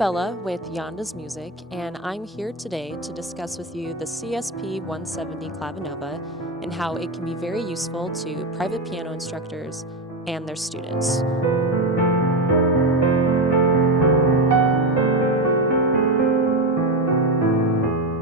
Bella with Yonda's Music, and I'm here today to discuss with you the CSP170 Clavinova and how it can be very useful to private piano instructors and their students.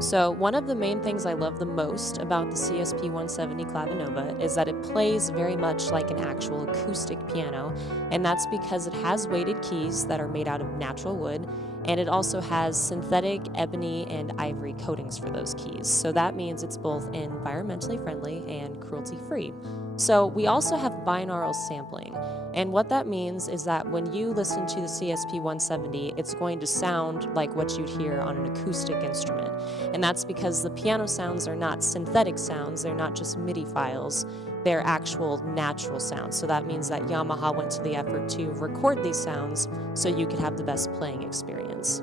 So one of the main things I love the most about the CSP170 Clavinova is that it plays very much like an actual acoustic piano, and that's because it has weighted keys that are made out of natural wood, and it also has synthetic ebony and ivory coatings for those keys. So that means it's both environmentally friendly and cruelty-free. So we also have binaural sampling, and what that means is that when you listen to the CSP170, it's going to sound like what you'd hear on an acoustic instrument. And that's because the piano sounds are not synthetic sounds, they're not just MIDI files, they're actual natural sounds. So that means that Yamaha went to the effort to record these sounds so you could have the best playing experience.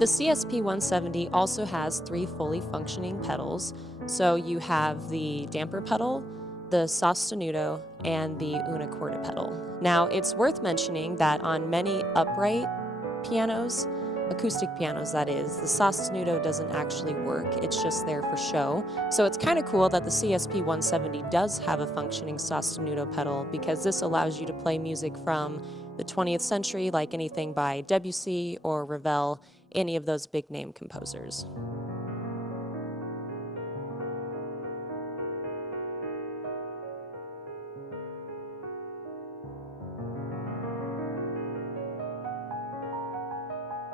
The CSP170 also has 3 fully functioning pedals. So you have the damper pedal, the sostenuto, and the una corda pedal. Now, it's worth mentioning that on many upright pianos, acoustic pianos that is, the sostenuto doesn't actually work, it's just there for show. So it's kind of cool that the CSP170 does have a functioning sostenuto pedal, because this allows you to play music from the 20th century, like anything by Debussy or Ravel, any of those big name composers.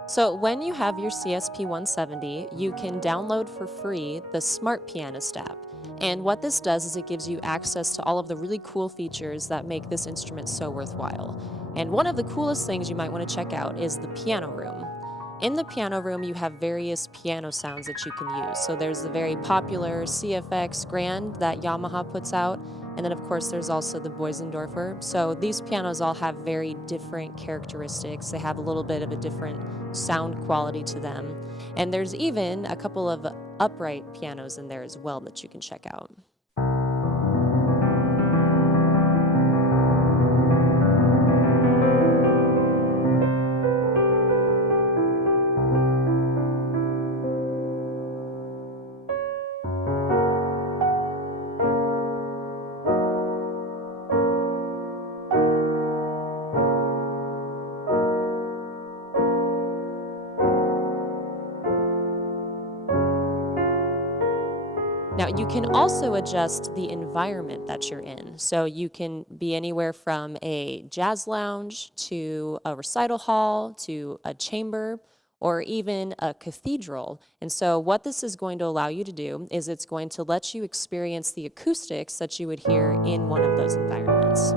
So when you have your CSP170, you can download for free the Smart Pianist App. And what this does is it gives you access to all of the really cool features that make this instrument so worthwhile. And one of the coolest things you might want to check out is the piano room. In the piano room, you have various piano sounds that you can use. So there's the very popular CFX Grand that Yamaha puts out, and then of course there's also the Boisendorfer. So these pianos all have very different characteristics. They have a little bit of a different sound quality to them. And there's even a couple of upright pianos in there as well that you can check out. Now, you can also adjust the environment that you're in. So you can be anywhere from a jazz lounge to a recital hall to a chamber or even a cathedral. And so what this is going to allow you to do is it's going to let you experience the acoustics that you would hear in one of those environments.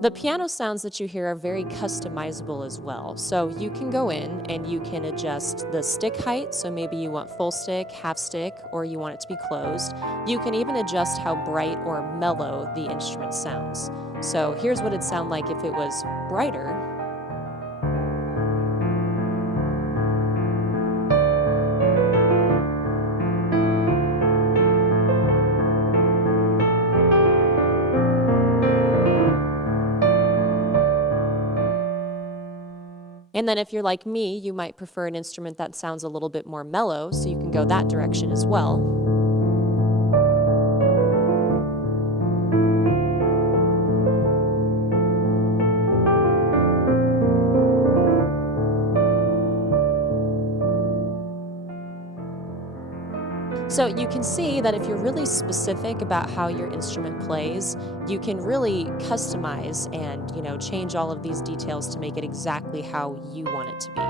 The piano sounds that you hear are very customizable as well. So you can go in and you can adjust the stick height. So maybe you want full stick, half stick, or you want it to be closed. You can even adjust how bright or mellow the instrument sounds. So here's what it'd sound like if it was brighter. And then if you're like me, you might prefer an instrument that sounds a little bit more mellow, so you can go that direction as well. So you can see that if you're really specific about how your instrument plays, you can really customize and, change all of these details to make it exactly how you want it to be.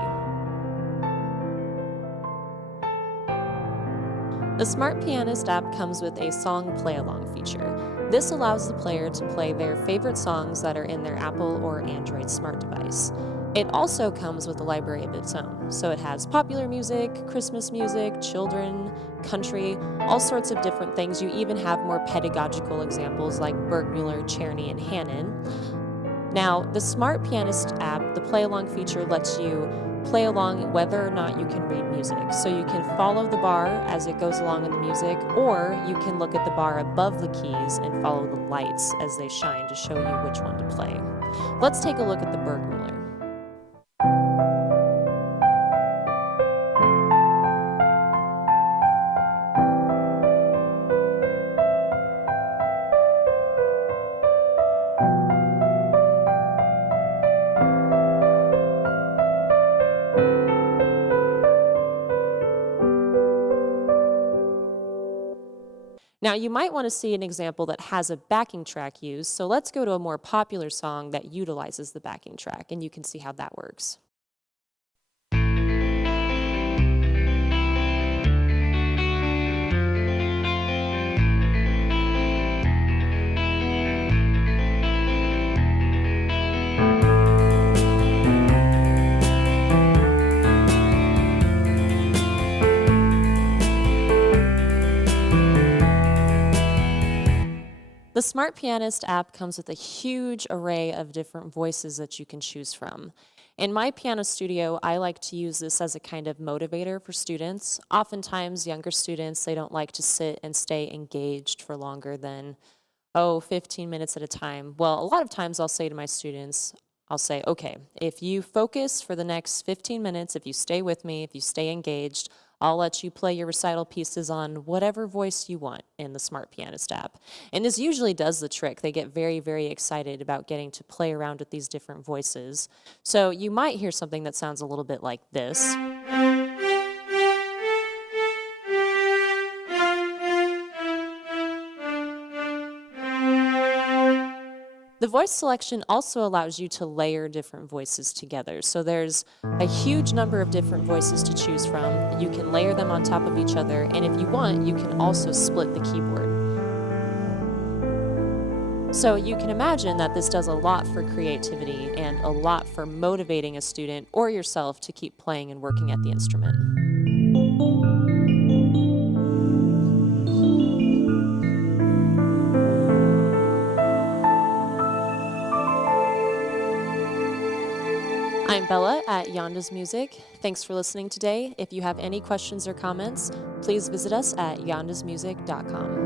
The Smart Pianist app comes with a song play-along feature. This allows the player to play their favorite songs that are in their Apple or Android smart device. It also comes with a library of its own. So it has popular music, Christmas music, children, country, all sorts of different things. You even have more pedagogical examples like Bergmuller, Czerny, and Hannon. Now, the Smart Pianist app, the play-along feature lets you play along whether or not you can read music. So you can follow the bar as it goes along in the music, or you can look at the bar above the keys and follow the lights as they shine to show you which one to play. Let's take a look at the Bergmüller. Now, you might want to see an example that has a backing track used, so let's go to a more popular song that utilizes the backing track, and you can see how that works. The Smart Pianist app comes with a huge array of different voices that you can choose from. In my piano studio, I like to use this as a kind of motivator for students. Oftentimes, younger students, they don't like to sit and stay engaged for longer than, 15 minutes at a time. Well, a lot of times I'll say to my students, I'll say, okay, if you focus for the next 15 minutes, if you stay with me, if you stay engaged, I'll let you play your recital pieces on whatever voice you want in the Smart Pianist app. And this usually does the trick. They get very, very excited about getting to play around with these different voices. So you might hear something that sounds a little bit like this. The voice selection also allows you to layer different voices together. So there's a huge number of different voices to choose from. You can layer them on top of each other, and if you want, you can also split the keyboard. So you can imagine that this does a lot for creativity and a lot for motivating a student or yourself to keep playing and working at the instrument. I'm Bella at Yonda's Music. Thanks for listening today. If you have any questions or comments, please visit us at yondasmusic.com.